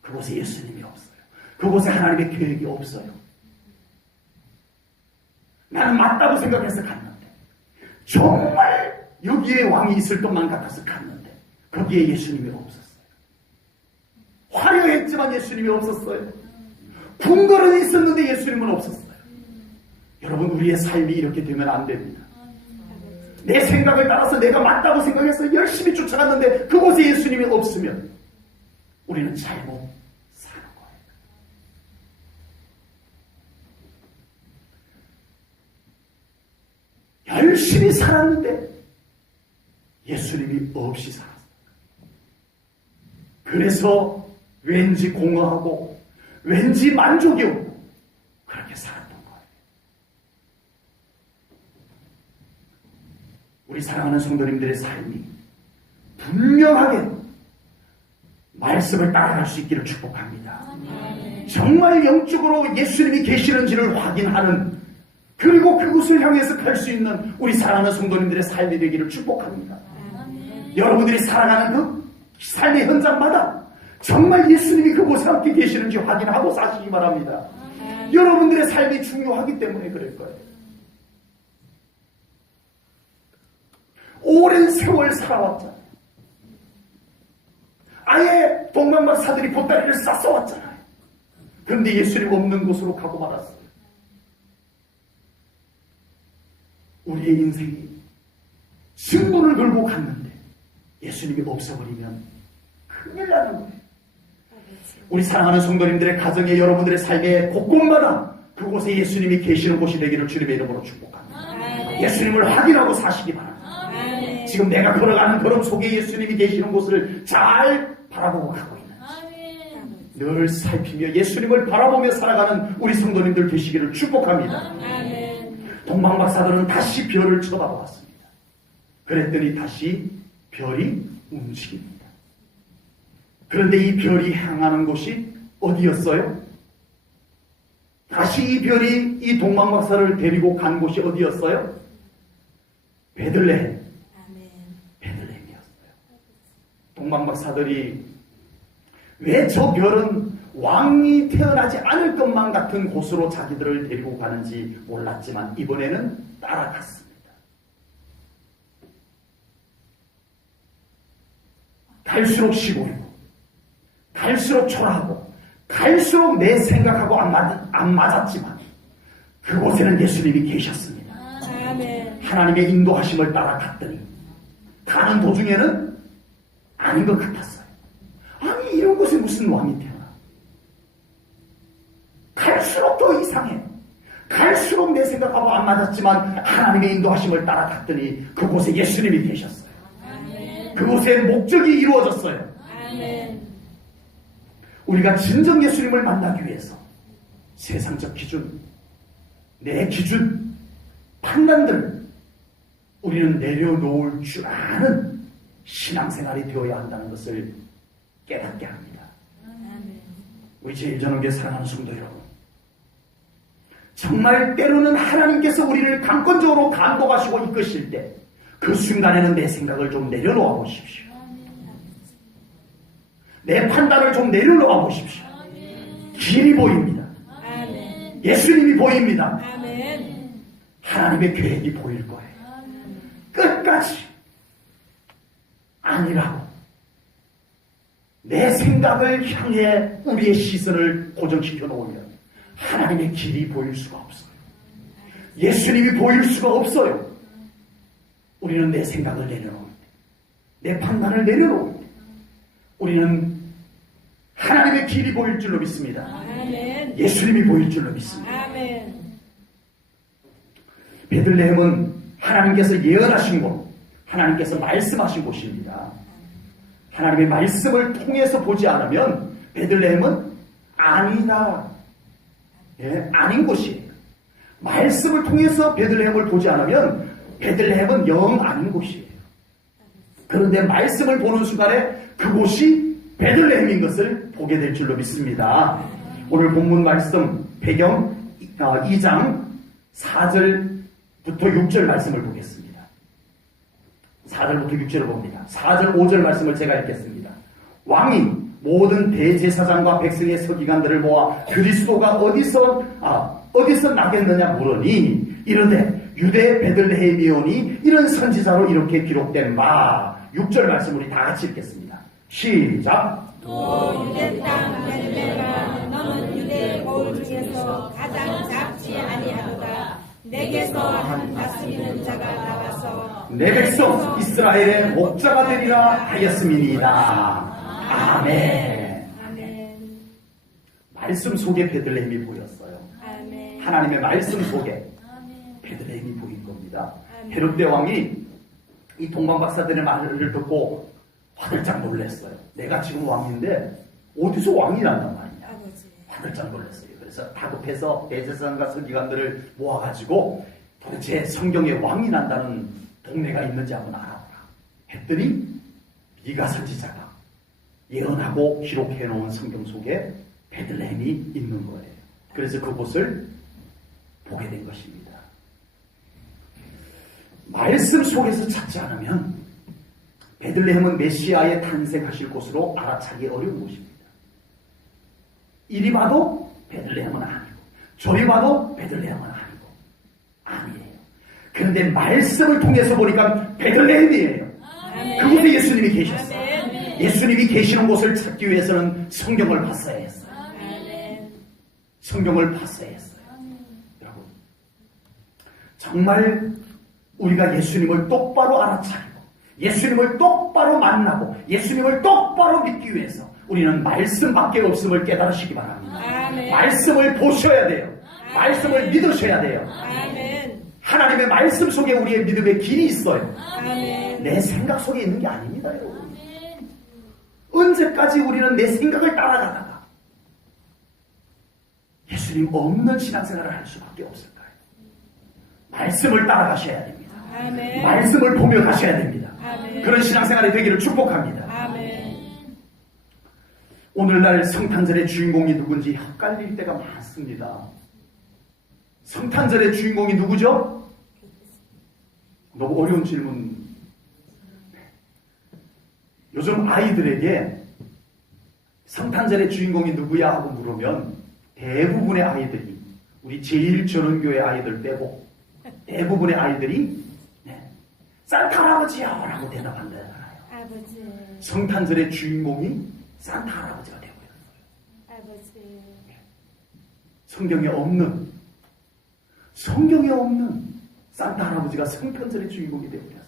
그곳에 예수님이 없어요. 그곳에 하나님의 계획이 없어요. 나는 맞다고 생각해서 갔는데 정말 여기에 왕이 있을 것만 같아서 갔는데 거기에 예수님이 없었어요. 화려했지만 예수님이 없었어요. 궁궐은 있었는데 예수님은 없었어요. 여러분, 우리의 삶이 이렇게 되면 안 됩니다. 내 생각을 따라서 내가 맞다고 생각해서 열심히 쫓아갔는데 그곳에 예수님이 없으면 우리는 잘못 사는 거예요. 열심히 살았는데 예수님이 없이 살았어요. 그래서 왠지 공허하고 왠지 만족이 없고 그렇게 살았던 거예요. 우리 사랑하는 성도님들의 삶이 분명하게 말씀을 따라갈 수 있기를 축복합니다. 정말 영적으로 예수님이 계시는지를 확인하는, 그리고 그곳을 향해서 갈 수 있는 우리 사랑하는 성도님들의 삶이 되기를 축복합니다. 여러분들이 살아가는 그 삶의 현장마다 정말 예수님이 그곳에 함께 계시는지 확인하고 사시기 바랍니다. 여러분들의 삶이 중요하기 때문에 그럴 거예요. 오랜 세월 살아왔잖아요. 아예 동방박사들이 보따리를 싸서 왔잖아요. 그런데 예수님 없는 곳으로 가고 말았어요. 우리의 인생이 승부를 걸고 갔는데 예수님이 없어버리면 큰일 나는 거예요. 우리 사랑하는 성도님들의 가정에, 여러분들의 삶의 곳곳마다 그곳에 예수님이 계시는 곳이 되기를 주님의 이름으로 축복합니다. 예수님을 확인하고 사시기 바랍니다. 지금 내가 걸어가는 걸음 속에 예수님이 계시는 곳을 잘 바라보고 가고 있는지 늘 살피며 예수님을 바라보며 살아가는 우리 성도님들 되시기를 축복합니다. 동방박사들은 다시 별을 쳐다보았습니다. 그랬더니 다시 별이 움직입니다. 그런데 이 별이 향하는 곳이 어디였어요? 다시 이 별이 이 동방박사를 데리고 간 곳이 어디였어요? 베들레헴. 베들레헴이었어요. 동방박사들이 왜 저 별은 왕이 태어나지 않을 것만 같은 곳으로 자기들을 데리고 가는지 몰랐지만 이번에는 따라갔습니다. 갈수록 시골이고 갈수록 초라하고 갈수록 내 생각하고 안 맞았지만 그곳에는 예수님이 계셨습니다. 하나님의 인도하심을 따라갔더니 가는 도중에는 아닌 것 같았어요. 아니, 이런 곳에 무슨 왕이 태어나? 갈수록 더 이상해. 갈수록 내 생각하고 안 맞았지만 하나님의 인도하심을 따라갔더니 그곳에 예수님이 계셨어요. 그곳에 목적이 이루어졌어요. 우리가 진정 예수님을 만나기 위해서 세상적 기준, 내 기준, 판단들을 우리는 내려놓을 줄 아는 신앙생활이 되어야 한다는 것을 깨닫게 합니다. 우리 제1전원교회 사랑하는 성도 여러분, 정말 때로는 하나님께서 우리를 강권적으로 감독하시고 이끄실 때 그 순간에는 내 생각을 좀 내려놓아 보십시오. 내 판단을 좀 내려놓아 보십시오. 길이 보입니다. 예수님이 보입니다. 하나님의 계획이 보일 거예요. 끝까지 아니라고 내 생각을 향해 우리의 시선을 고정시켜 놓으면 하나님의 길이 보일 수가 없어요. 예수님이 보일 수가 없어요. 우리는 내 생각을 내려놓을 때, 내 판단을 내려놓을 때 우리는 하나님의 길이 보일 줄로 믿습니다. 아멘. 예수님이 보일 줄로 믿습니다. 아멘. 베들레헴은 하나님께서 예언하신 곳, 하나님께서 말씀하신 곳입니다. 하나님의 말씀을 통해서 보지 않으면 베들레헴은 아니다. 예, 아닌 곳이에요. 말씀을 통해서 베들레헴을 보지 않으면 베들레헴은 영 아닌 곳이에요. 그런데 말씀을 보는 순간에 그곳이 베들레헴인 것을 보게 될 줄로 믿습니다. 오늘 본문 말씀 배경 2장 4절부터 6절 말씀을 보겠습니다. 4절부터 6절을 봅니다. 4절 5절 말씀을 제가 읽겠습니다. 왕이 모든 대제사장과 백성의 서기관들을 모아 그리스도가 어디서 나겠느냐 물으니 이르되 유대 베들레헴이오니 이런 선지자로 이렇게 기록된 바. 6절 말씀 우리 다 같이 읽겠습니다. 시작. 또 유대 땅 베들레헴아 너는 유대 고을 중에서 가장 작지 아니하도다. 내게서 한 다스리는 자가 나와서 내 백성 이스라엘의 목자가 되리라 하였음이니이다. 아멘. 아멘. 말씀 속에 베들레헴이 보였어요. 아멘. 하나님의 말씀 속에 아멘. 베들레헴이 보인 겁니다. 아멘. 헤롯 대왕이 이 동방박사들의 말을 듣고 화들짝 놀랐어요. 내가 지금 왕인데 어디서 왕이 난단 말이냐. 아버지. 화들짝 놀랐어요. 그래서 다급해서 대제사장과 서기관들을 모아가지고 도대체 성경에 왕이 난다는 동네가 있는지 한번 알아보라 했더니 미가 선지자가 예언하고 기록해 놓은 성경 속에 베들레헴이 있는 거예요. 그래서 그곳을 보게 된 것입니다. 말씀 속에서 찾지 않으면 베들레헴은 메시아의 탄생하실 곳으로 알아차기 어려운 곳입니다. 이리 봐도 베들레헴은 아니고 저리 봐도 베들레헴은 아니에요. 그런데 말씀을 통해서 보니까 베들레헴이에요. 아멘. 그곳에 예수님이 계셨어요. 아멘. 예수님이 계시는 곳을 찾기 위해서는 성경을 봤어야 했어요. 아멘. 성경을 봤어야 했어요. 여러분, 정말 우리가 예수님을 똑바로 알아차리고 예수님을 똑바로 만나고 예수님을 똑바로 믿기 위해서 우리는 말씀밖에 없음을 깨달으시기 바랍니다. 아멘. 말씀을 보셔야 돼요. 말씀을 믿으셔야 돼요. 아멘. 하나님의 말씀 속에 우리의 믿음의 길이 있어요. 아멘. 내 생각 속에 있는 게 아닙니다, 여러분. 언제까지 우리는 내 생각을 따라가다가 예수님 없는 신앙생활을 할 수밖에 없을까요? 말씀을 따라가셔야 됩니다. 아멘. 말씀을 보며 가셔야 됩니다. 아멘. 그런 신앙생활이 되기를 축복합니다. 아멘. 오늘날 성탄절의 주인공이 누군지 헷갈릴 때가 많습니다. 성탄절의 주인공이 누구죠? 너무 어려운 질문. 요즘 아이들에게 성탄절의 주인공이 누구야 하고 물으면 대부분의 아이들이, 우리 제1전원교회 아이들 빼고 대부분의 아이들이 산타 할아버지야 라고 대답한다잖아요. 아버지. 성탄절의 주인공이 산타 할아버지가 되어버렸어요. 아버지. 성경에 없는 산타 할아버지가 성탄절의 주인공이 되어버렸어요.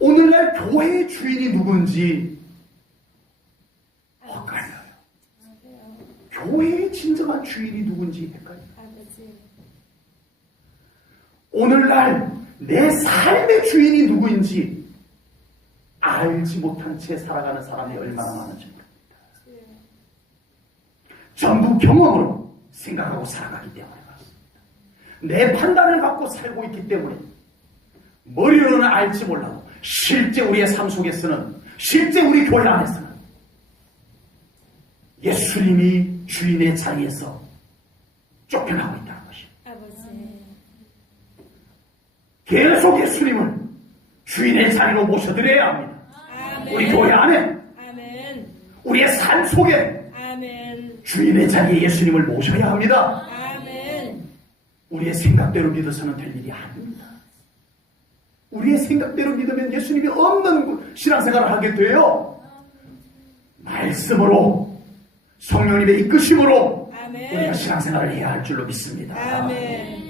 오늘날 교회의 주인이 누군지 헷갈려요. 교회의 진정한 주인이 누군지 헷갈려요. 아버지. 오늘날 내 삶의 주인이 누구인지 알지 못한 채 살아가는 사람이 얼마나 많은지 모릅니다. 전부 경험으로 생각하고 살아가기 때문에 그렇습니다. 내 판단을 갖고 살고 있기 때문에 머리로는 알지 몰라도 실제 우리의 삶 속에서는, 실제 우리 교회 안에서는 예수님이 주인의 자리에서 쫓겨나고 있다는 것입니다. 아버지. 계속 예수님을 주인의 자리로 모셔드려야 합니다. 아멘. 우리 교회 안에, 아멘. 우리의 삶 속에 아멘. 주인의 자리에 예수님을 모셔야 합니다. 아멘. 우리의 생각대로 믿어서는 될 일이 아닙니다. 우리의 생각대로 믿으면 예수님이 없는 신앙생활을 하게 돼요. 말씀으로, 성령님의 이끄심으로 아멘. 우리가 신앙생활을 해야 할 줄로 믿습니다. 아멘.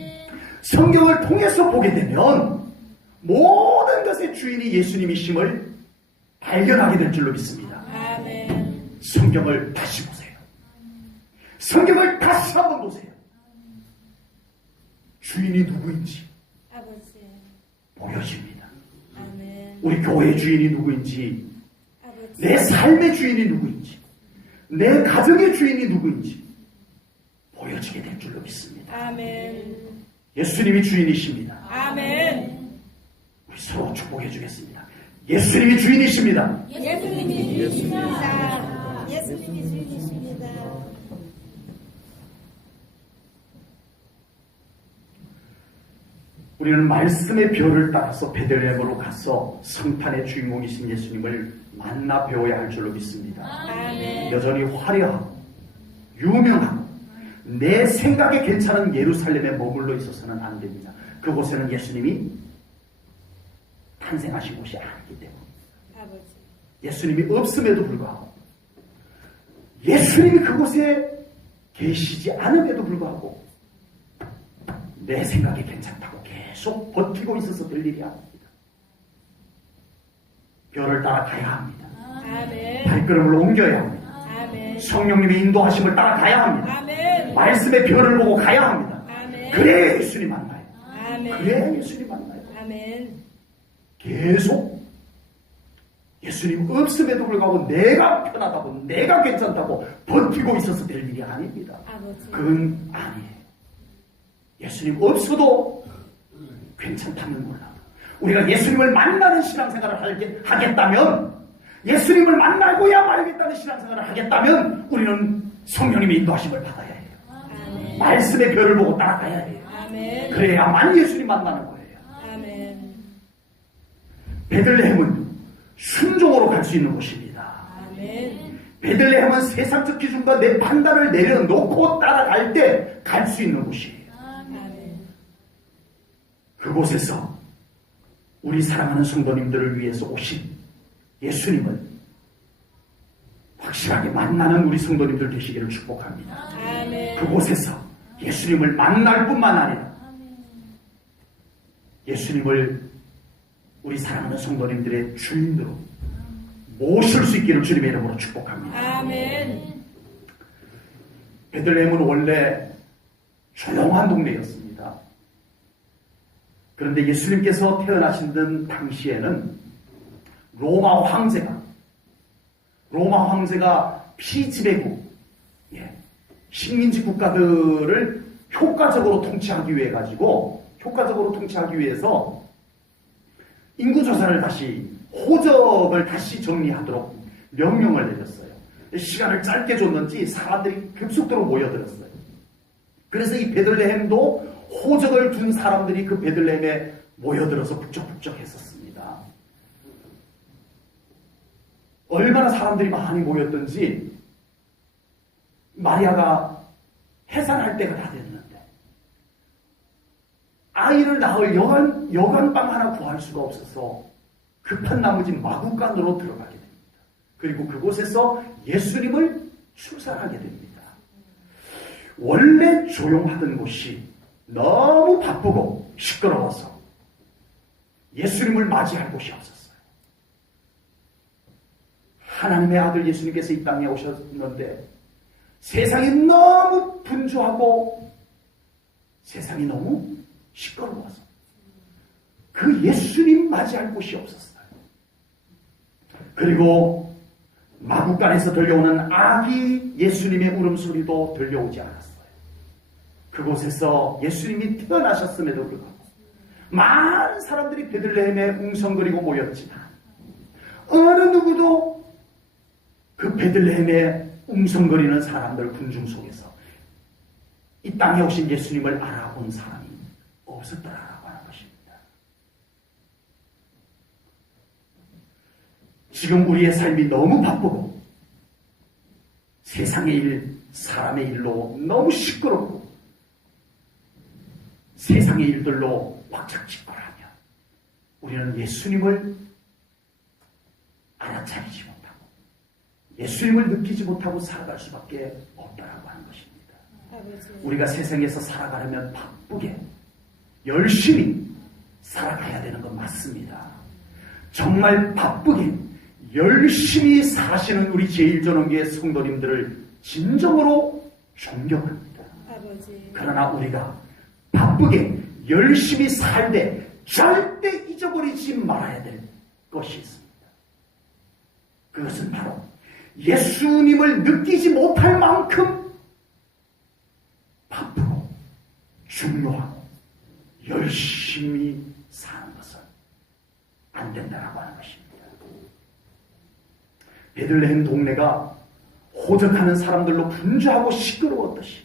성경을 통해서 보게 되면 모든 것의 주인이 예수님이심을 발견하게 될 줄로 믿습니다. 아멘. 성경을 다시 보세요. 성경을 다시 한번 보세요. 주인이 누구인지 아버지. 보여집니다. 아멘. 우리 교회 주인이 누구인지, 아버지. 내 삶의 주인이 누구인지, 내 가정의 주인이 누구인지 보여지게 될 줄로 믿습니다. 아멘. 예수님이 주인이십니다. 아멘. 우리 서로 축복해 주겠습니다. 예수님이 주인이십니다. 예수님이 주인이십니다. 예수님이 주인이십니다. 우리는 말씀의 별을 따라서 베들레헴으로 가서 성탄의 주인공이신 예수님을 만나 배워야 할 줄로 믿습니다. 아멘. 여전히 화려하고 유명하고 내 생각에 괜찮은 예루살렘에 머물러 있어서는 안 됩니다. 그곳에는 예수님이 탄생하신 곳이 아니기 때문에 아버지. 예수님이 없음에도 불구하고 예수님이 그곳에 계시지 않음에도 불구하고 내 생각에 괜찮다고 계속 버티고 있어서 될 일이 아닙니다. 별을 따라가야 합니다. 아멘. 발걸음을 옮겨야 합니다. 아멘. 성령님의 인도하심을 따라가야 합니다. 아멘. 말씀의 별을 보고 가야 합니다. 아멘. 그래야 예수님 만나요. 아멘. 그래야 예수님 만나요. 아멘. 계속 예수님 없음에도 불구하고 내가 편하다고 내가 괜찮다고 버티고 있어서 될 일이 아닙니다. 아버지. 그건 아니에요. 예수님 없어도 괜찮다면 몰라. 우리가 예수님을 만나는 신앙생활을 하겠다면, 예수님을 만나고야 말겠다는 신앙생활을 하겠다면 우리는 성령님의 인도하심을 받아야 해요. 아멘. 말씀의 별을 보고 따라가야 해요. 아멘. 그래야만 예수님 만나는 거예요. 아멘. 베들레헴은 순종으로 갈 수 있는 곳입니다. 아멘. 베들레헴은 세상적 기준과 내 판단을 내려놓고 따라갈 때 갈 수 있는 곳이에요. 아멘. 그곳에서 우리 사랑하는 성도님들을 위해서 오신 예수님을 확실하게 만나는 우리 성도님들 되시기를 축복합니다. 아멘. 그곳에서 예수님을 만날 뿐만 아니라 예수님을 우리 사랑하는 성도님들의 주인으로 모실 수 있기를 주님의 이름으로 축복합니다. 아멘. 베들레헴은 원래 조용한 동네였습니다. 그런데 예수님께서 태어나신 당시에는 로마 황제가 피지배국, 식민지 국가들을 효과적으로 통치하기 위해서 인구조사를 호적을 다시 정리하도록 명령을 내렸어요. 시간을 짧게 줬는지 사람들이 급속도로 모여들었어요. 그래서 이 베들레헴도 호적을 둔 사람들이 그 베들레헴에 모여들어서 북적북적 했었습니다. 얼마나 사람들이 많이 모였던지 마리아가 해산할 때가 다 됐는데 아이를 낳을 여간방 하나 구할 수가 없어서 급한 나머지 마구간으로 들어가게 됩니다. 그리고 그곳에서 예수님을 출산하게 됩니다. 원래 조용하던 곳이 너무 바쁘고 시끄러워서 예수님을 맞이할 곳이 없었어요. 하나님의 아들 예수님께서 이 땅에 오셨는데 세상이 너무 분주하고 세상이 너무 시끄러워서 그 예수님 맞이할 곳이 없었어요. 그리고 마구간에서 들려오는 아기 예수님의 울음소리도 들려오지 않았어요. 그곳에서 예수님이 태어나셨음에도 불구하고 많은 사람들이 베들레헴에 웅성거리고 모였지만 어느 누구도 그 베들레헴에 웅성거리는 사람들 군중 속에서 이 땅에 오신 예수님을 알아본 사람이 없었더라라고 하는 것입니다. 지금 우리의 삶이 너무 바쁘고 세상의 일, 사람의 일로 너무 시끄럽고 세상의 일들로 왁작지껄하면 우리는 예수님을 알아차리지 못하고 예수님을 느끼지 못하고 살아갈 수밖에 없다라고 하는 것입니다. 아버지. 우리가 세상에서 살아가려면 바쁘게 열심히 살아가야 되는 건 맞습니다. 정말 바쁘게 열심히 사시는 우리 제1전원교회 성도님들을 진정으로 존경합니다. 아버지. 그러나 우리가 바쁘게 열심히 살되 절대 잊어버리지 말아야 될 것이 있습니다. 그것은 바로 예수님을 느끼지 못할 만큼 바쁘고 중요하고 열심히 사는 것은 안 된다라고 하는 것입니다. 베들레헴 동네가 호적하는 사람들로 분주하고 시끄러웠듯이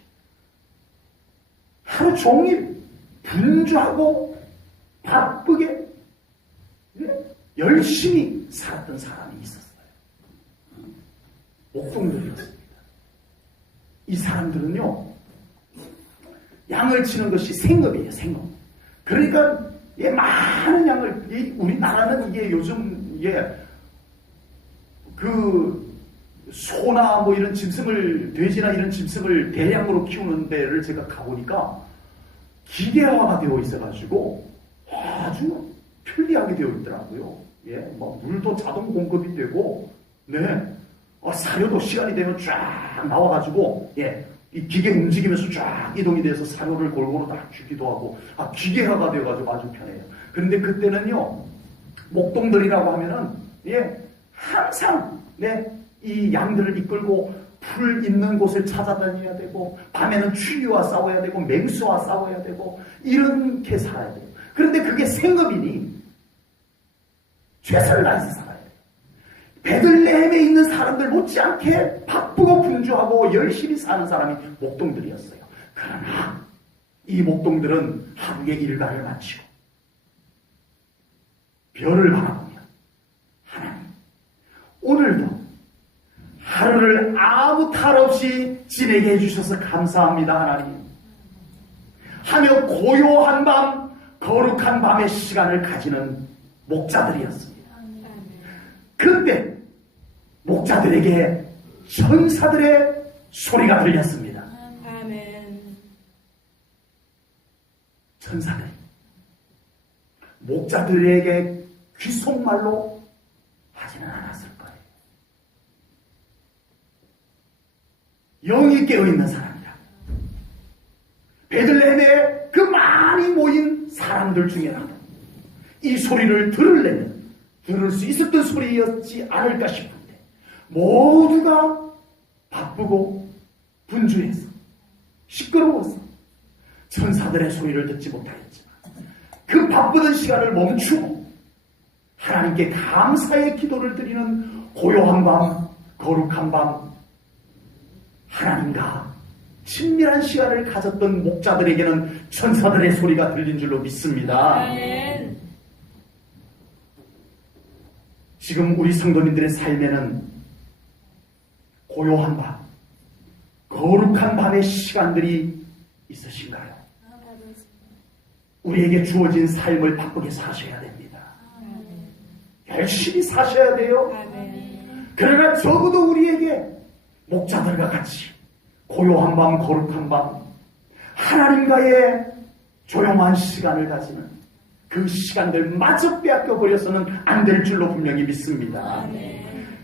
하루 종일 분주하고 바쁘게 열심히 살았던 사람이 있었어요. 목동들이었습니다. 이 사람들은요, 양을 치는 것이 생업이에요, 생업. 그러니까 많은 양을, 우리나라는 이게 요즘 소나 뭐 이런 짐승을, 돼지나 이런 짐승을 대량으로 키우는 데를 제가 가보니까 기계화가 되어 있어가지고 아주 편리하게 되어 있더라고요. 뭐 물도 자동 공급이 되고, 사료도 시간이 되면 쫙 나와가지고, 이 기계 움직이면서 쫙 이동이 돼서 사료를 골고루 다 주기도 하고, 기계화가 되어가지고 아주 편해요. 그런데 그때는요, 목동들이라고 하면은, 항상, 이 양들을 이끌고 풀 있는 곳을 찾아다녀야 되고, 밤에는 추위와 싸워야 되고, 맹수와 싸워야 되고, 이렇게 살아야 돼요. 그런데 그게 생업이니, 최선을 다해서 살아야 돼요. 베들레헴에 있는 사람들 못지않게 바쁘고 분주하고 열심히 사는 사람이 목동들이었어요. 그러나 이 목동들은 하루의 일과를 마치고 별을 바라보며 하나님, 오늘도 하루를 아무 탈 없이 지내게 해주셔서 감사합니다, 하나님 하며 고요한 밤, 거룩한 밤의 시간을 가지는 목자들이었습니다. 그때 목자들에게 천사들의 소리가 들렸습니다. 아멘. 천사들이 목자들에게 귓속말로 하지는 않았을 거예요. 영이 깨어있는 사람이라. 베들레헴에 그 많이 모인 사람들 중에라도 이 소리를 들을 수 있었던 소리였지 않을까 싶은데 모두가 바쁘고 분주해서 시끄러워서 천사들의 소리를 듣지 못하였지만 그 바쁘던 시간을 멈추고 하나님께 감사의 기도를 드리는 고요한 밤, 거룩한 밤, 하나님과 친밀한 시간을 가졌던 목자들에게는 천사들의 소리가 들린 줄로 믿습니다. 아멘. 지금 우리 성도님들의 삶에는 고요한 밤, 거룩한 밤의 시간들이 있으신가요? 우리에게 주어진 삶을 바꾸게 사셔야 됩니다. 열심히 사셔야 돼요. 그러나 적어도 우리에게 목자들과 같이 고요한 밤, 거룩한 밤, 하나님과의 조용한 시간을 가지는 그 시간들마저 빼앗겨버려서는 안 될 줄로 분명히 믿습니다.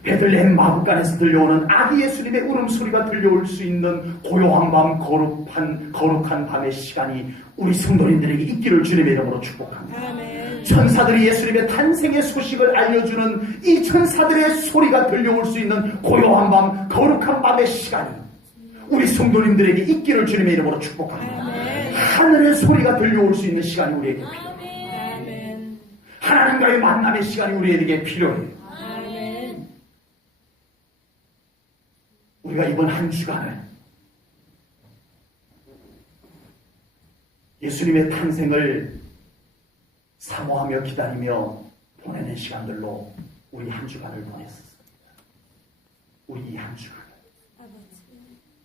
베들레헴 마구간에서 들려오는 아기 예수님의 울음소리가 들려올 수 있는 고요한 밤, 거룩한 밤의 시간이 우리 성도님들에게 있기를 주님의 이름으로 축복합니다. 아멘. 천사들이 예수님의 탄생의 소식을 알려주는 이 천사들의 소리가 들려올 수 있는 고요한 밤, 거룩한 밤의 시간이 우리 성도님들에게 있기를 주님의 이름으로 축복합니다. 아멘. 하늘의 소리가 들려올 수 있는 시간이 우리에게 필요해요. 아멘. 하나님과의 만남의 시간이 우리에게 필요해요. 아멘. 우리가 이번 한 주간을 예수님의 탄생을 사모하며 기다리며 보내는 시간들로 우리 한 주간을 보냈습니다. 우리 이 한 주간을.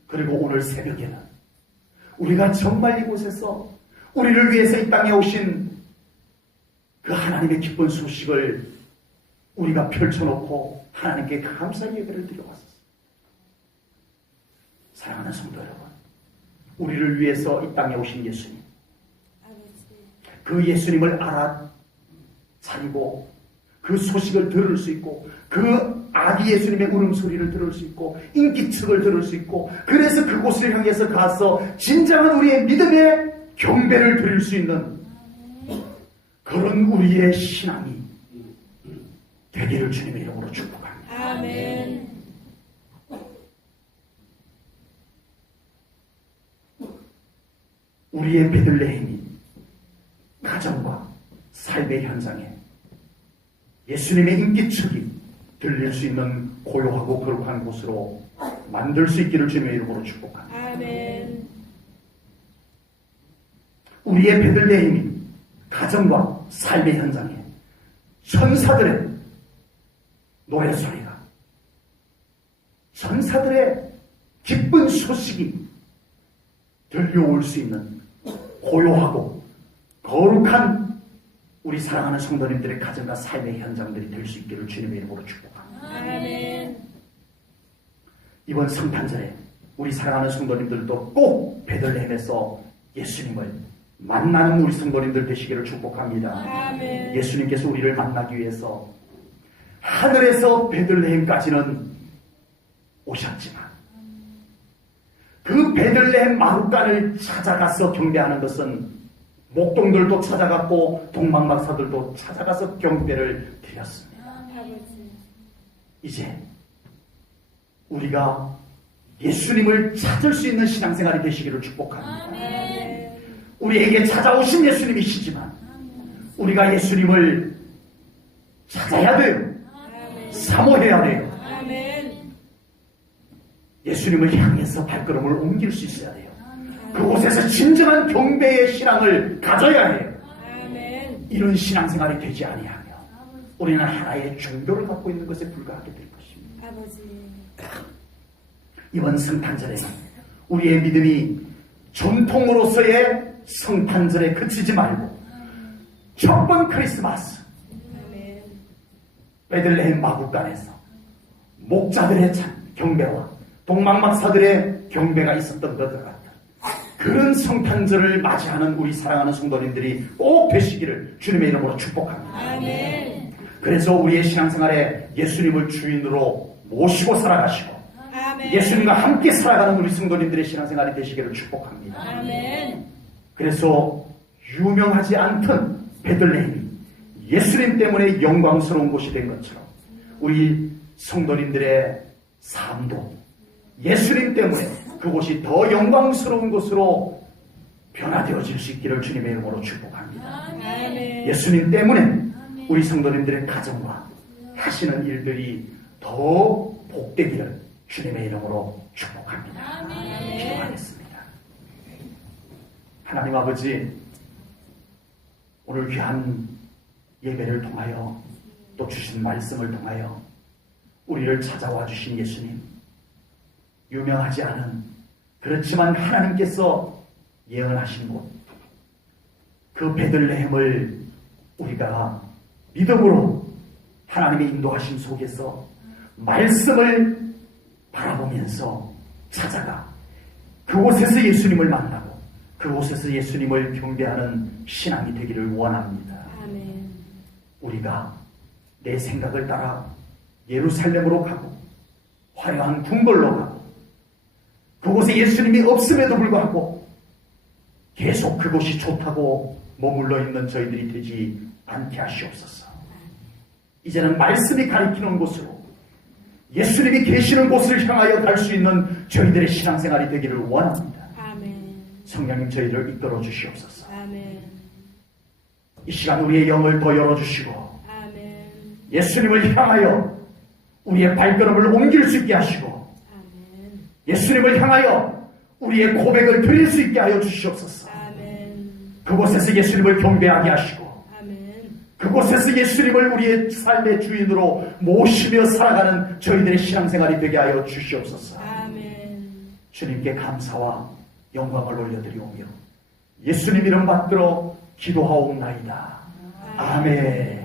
그리고 오늘 새벽에는 우리가 정말 이곳에서 우리를 위해서 이 땅에 오신 그 하나님의 기쁜 소식을 우리가 펼쳐놓고 하나님께 감사의 예배를 드려왔었어요. 사랑하는 성도 여러분, 우리를 위해서 이 땅에 오신 예수님, 그 예수님을 알아차리고 그 소식을 들을 수 있고 그 아기 예수님의 울음소리를 들을 수 있고 인기척을 들을 수 있고 그래서 그곳을 향해서 가서 진정한 우리의 믿음의 경배를 드릴 수 있는 그런 우리의 신앙이 되기를 주님의 이름으로 축복합니다. 아멘. 우리의 베들레헴이 가정과 삶의 현장에 예수님의 인기척이 들릴 수 있는 고요하고 거룩한 곳으로 만들 수 있기를 주님의 이름으로 축복합니다. 아멘. 우리의 베들레헴이 가정과 삶의 현장에 천사들의 노래소리가, 천사들의 기쁜 소식이 들려올 수 있는 고요하고 거룩한 우리 사랑하는 성도님들의 가정과 삶의 현장들이 될 수 있기를 주님의 이름으로 축복합니다. 아멘. 이번 성탄절에 우리 사랑하는 성도님들도 꼭 베들레헴에서 예수님을 만나는 우리 성도님들 되시기를 축복합니다. 아멘. 예수님께서 우리를 만나기 위해서 하늘에서 베들레헴까지는 오셨지만 그 베들레헴 마룻간을 찾아가서 경배하는 것은 목동들도 찾아갔고 동방박사들도 찾아가서 경배를 드렸습니다. 아버지. 이제 우리가 예수님을 찾을 수 있는 신앙생활이 되시기를 축복합니다. 아멘. 우리에게 찾아오신 예수님이시지만 우리가 예수님을 찾아야 돼요. 아멘. 사모해야 돼요. 아멘. 예수님을 향해서 발걸음을 옮길 수 있어야 돼요. 그곳에서 진정한 경배의 신앙을 가져야 해요. 아멘. 이런 신앙생활이 되지 아니하며 우리는 하나의 종교를 갖고 있는 것에 불과하게 될 것입니다. 아버지. 이번 성탄절에 우리의 믿음이 전통으로서의 성탄절에 그치지 말고 첫 번 크리스마스 아멘. 베들레헴 마구간에서 목자들의 경배와 동방박사들의 경배가 있었던 것들 같은 그런 성탄절을 맞이하는 우리 사랑하는 성도님들이 꼭 되시기를 주님의 이름으로 축복합니다. 아멘. 그래서 우리의 신앙생활에 예수님을 주인으로 모시고 살아가시고 아멘. 예수님과 함께 살아가는 우리 성도님들의 신앙생활이 되시기를 축복합니다. 아멘. 그래서 유명하지 않던 베들레헴이 예수님 때문에 영광스러운 곳이 된 것처럼 우리 성도님들의 삶도 예수님 때문에 그곳이 더 영광스러운 곳으로 변화되어질 수 있기를 주님의 이름으로 축복합니다. 아멘. 예수님 때문에 우리 성도님들의 가정과 하시는 일들이 더 복되기를 주님의 이름으로 축복합니다. 기도하겠습니다. 하나님 아버지, 오늘 귀한 예배를 통하여 또 주신 말씀을 통하여 우리를 찾아와 주신 예수님, 유명하지 않은 그렇지만 하나님께서 예언하신 곳, 그 베들레헴을 우리가 믿음으로 하나님의 인도하심 속에서 말씀을 바라보면서 찾아가 그곳에서 예수님을 만나고 그곳에서 예수님을 경배하는 신앙이 되기를 원합니다. 아멘. 우리가 내 생각을 따라 예루살렘으로 가고 화려한 궁궐로 가고 그곳에 예수님이 없음에도 불구하고 계속 그곳이 좋다고 머물러 있는 저희들이 되지 않게 하시옵소서. 이제는 말씀이 가리키는 곳으로 예수님이 계시는 곳을 향하여 갈 수 있는 저희들의 신앙생활이 되기를 원합니다. 아멘. 성령님 저희를 이끌어 주시옵소서. 아멘. 이 시간 우리의 영을 더 열어주시고 아멘. 예수님을 향하여 우리의 발걸음을 옮길 수 있게 하시고 아멘. 예수님을 향하여 우리의 고백을 드릴 수 있게 하여 주시옵소서. 아멘. 그곳에서 예수님을 경배하게 하시고 아멘. 그곳에서 예수님을 우리의 삶의 주인으로 모시며 살아가는 저희들의 신앙생활이 되게 하여 주시옵소서. 아멘. 주님께 감사와 영광을 올려드리오며 예수님 이름 받들어 기도하옵나이다. 아멘.